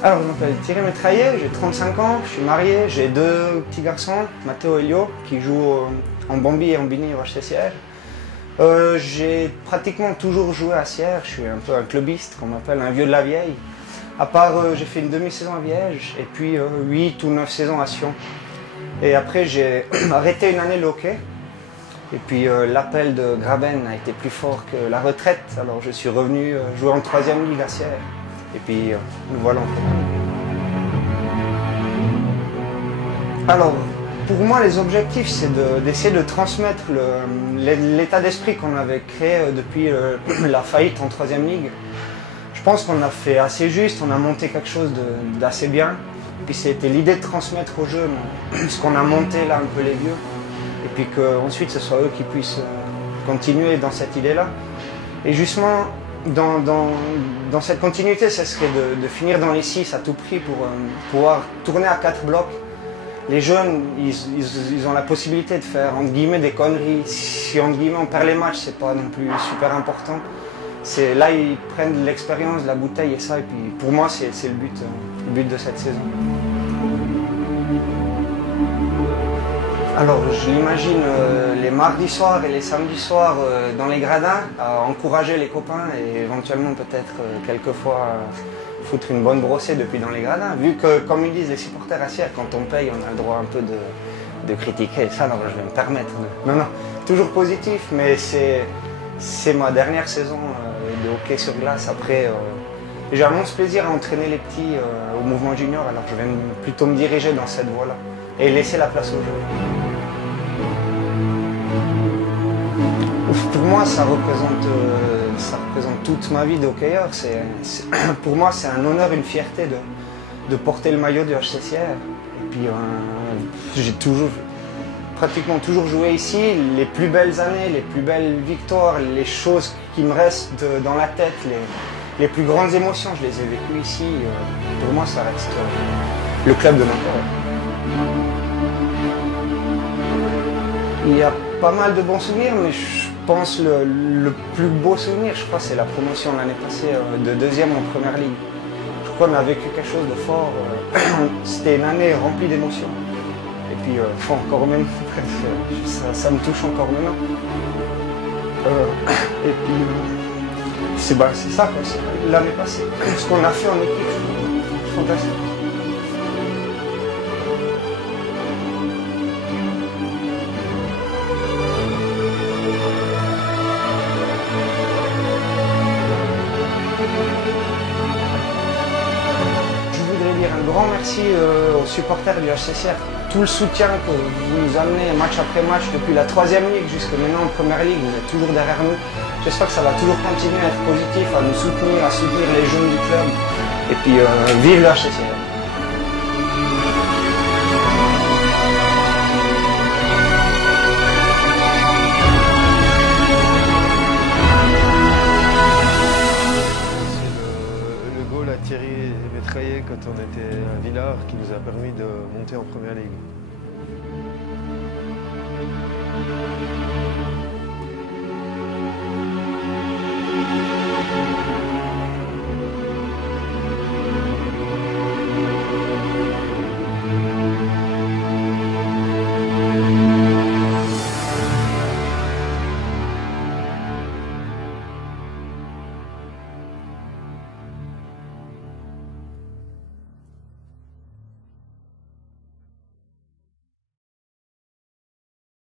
Alors, je m'appelle Thierry Métraillé, j'ai 35 ans, je suis marié, j'ai deux petits garçons, Mathéo et Lio, qui jouent en Bambi et en Bini au HCCR. J'ai pratiquement toujours joué à Sierre, je suis un peu un clubiste, qu'on m'appelle un vieux de la vieille. À part, j'ai fait une demi-saison à Viège, et puis 8 ou 9 saisons à Sion. Et après, j'ai arrêté une année le hockey. Et puis l'appel de Graben a été plus fort que la retraite, alors je suis revenu jouer en 3e ligue à Sierre. Et puis nous voilà en première ligue. Alors, pour moi, les objectifs, c'est d'essayer de transmettre l'état d'esprit qu'on avait créé depuis la faillite en 3e ligue. Je pense qu'on a fait assez juste, on a monté quelque chose d'assez bien. Puis c'était l'idée de transmettre aux jeunes ce qu'on a monté là, un peu les vieux. Et puis qu'ensuite ce soit eux qui puissent continuer dans cette idée-là. Et justement, dans cette continuité, ce serait de finir dans les 6 à tout prix pour pouvoir tourner à 4 blocs. Les jeunes, ils ont la possibilité de faire entre guillemets des conneries. Si entre guillemets on perd les matchs, c'est pas non plus super important. Là, ils prennent de l'expérience, de la bouteille et ça. Et puis pour moi, c'est le but de cette saison. Alors, je l'imagine les mardis soirs et les samedis soirs dans les gradins, à encourager les copains et éventuellement peut-être quelquefois foutre une bonne brossée depuis dans les gradins. Vu que, comme ils disent les supporters à Sierre, quand on paye, on a le droit un peu de critiquer. Ça, alors, je vais me permettre. Non, toujours positif, mais c'est ma dernière saison de hockey sur glace. Après, j'ai un immense plaisir à entraîner les petits au mouvement junior, alors je vais plutôt me diriger dans cette voie-là et laisser la place aux jeunes. Pour moi, ça représente toute ma vie d'hockeyeur. Pour moi, c'est un honneur, une fierté de porter le maillot du HCCR. Et puis, j'ai pratiquement toujours joué ici. Les plus belles années, les plus belles victoires, les choses qui me restent dans la tête, les plus grandes émotions, je les ai vécues ici. Pour moi, ça reste le club de mon cœur. Il y a pas mal de bons souvenirs, mais je pense le plus beau souvenir, je crois, c'est la promotion l'année passée de 2e en première ligue. Je crois qu'on a vécu quelque chose de fort. C'était une année remplie d'émotions. Et puis, encore même, ça me touche encore maintenant. Et puis, c'est ça, quoi, l'année passée. Ce qu'on a fait en équipe, c'est fantastique. Un grand merci aux supporters du HCCR. Tout le soutien que vous nous amenez match après match depuis la 3e ligue jusqu'à maintenant en première ligue, vous êtes toujours derrière nous. J'espère que ça va toujours continuer à être positif, à nous soutenir, à soutenir les jeunes du club. Et puis vive le HCCR. Thierry Métraillé quand on était à Villars qui nous a permis de monter en première ligue.